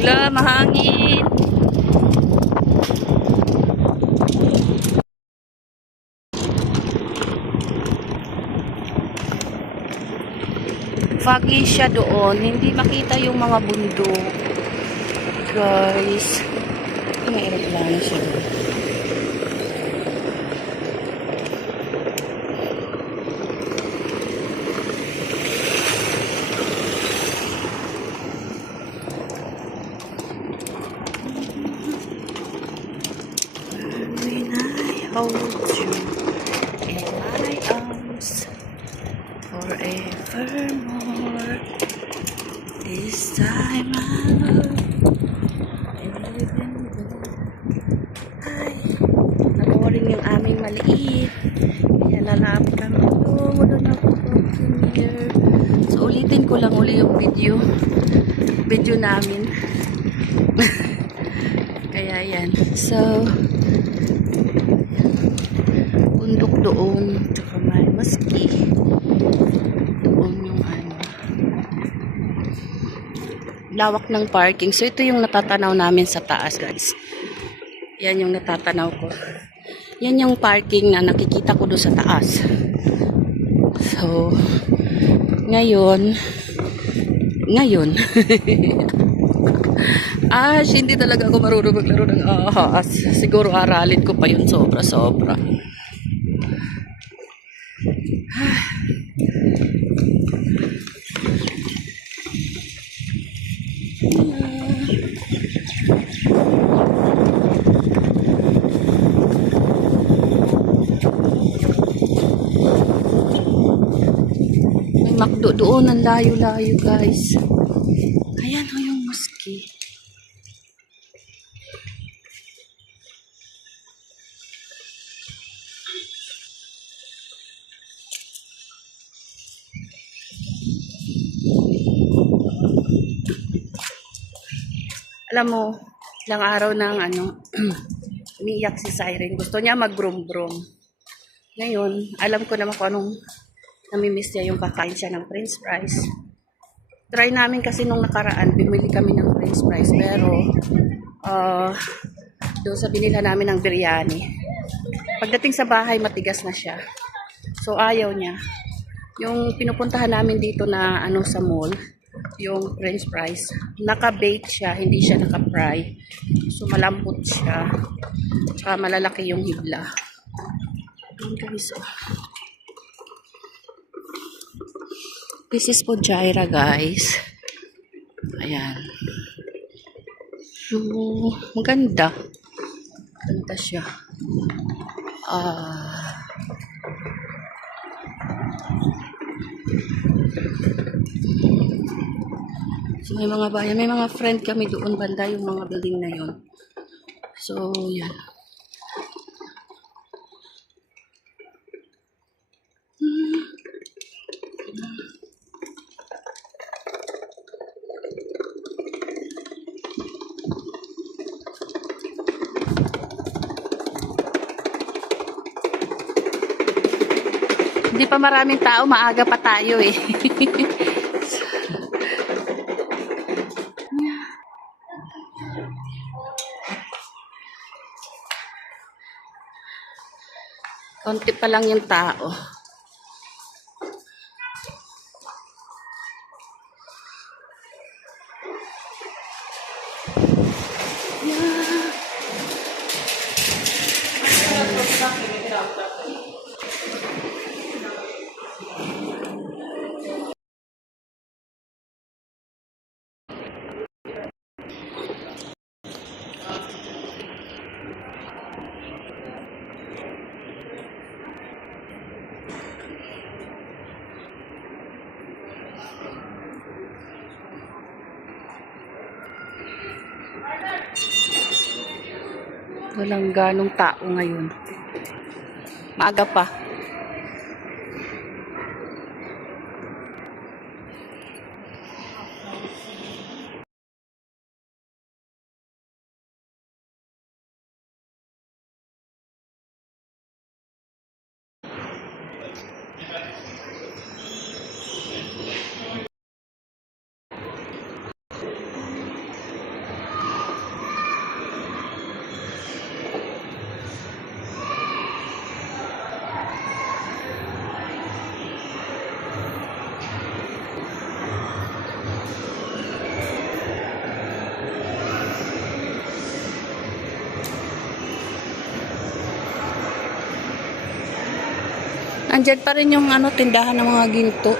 talaga, mahangin. Foggy siya doon. Hindi makita yung mga bundok. Guys. May aeroplano siya doon. Hold you in my arms forevermore, this time I love Ay, naboring yung aming maliit. Lalapit lang ito. Wala na ako here. So, ulitin ko lang uli yung video. Video namin. Kaya yan. So, bundok doon. Tsaka may maski. Doon yung ano. Lawak ng parking. So, ito yung natatanaw namin sa taas, guys. Yan yung natatanaw ko. Yan yung parking na nakikita ko doon sa taas. So, ngayon, ngayon, ah, hindi talaga ako marunong maglaro ng ahas. Siguro aralin ko pa yun sobra-sobra. May makdo doon, ang layo-layo guys. Ayan o yung maski. Alam mo, ilang araw ng ano, umiiyak si Siren. Gusto niya mag-brum-brum. Ngayon, alam ko naman kung anong namimiss niya yung kakain siya ng french fries. Try namin kasi nung nakaraan, bumili kami ng french fries. Pero, uh, doon sa binila namin ng biryani. Pagdating sa bahay, matigas na siya. So, ayaw niya. Yung pinupuntahan namin dito na ano sa mall, yung french fries, naka-bake siya, hindi siya naka-fry. So, malambot siya. Tsaka malalaki yung hibla. Ayan guys, oh. This is po Jaira, guys. Ayan. So, maganda. Maganda siya. Ah. so, may mga bayan. May mga friend kami doon banda yung mga building na yun. So, yan. Hindi pa maraming tao, maaga pa tayo eh. Konti pa lang yung tao. Walang ganong tao ngayon. Maaga pa. Andyan pa rin yung ano, tindahan ng mga ginto.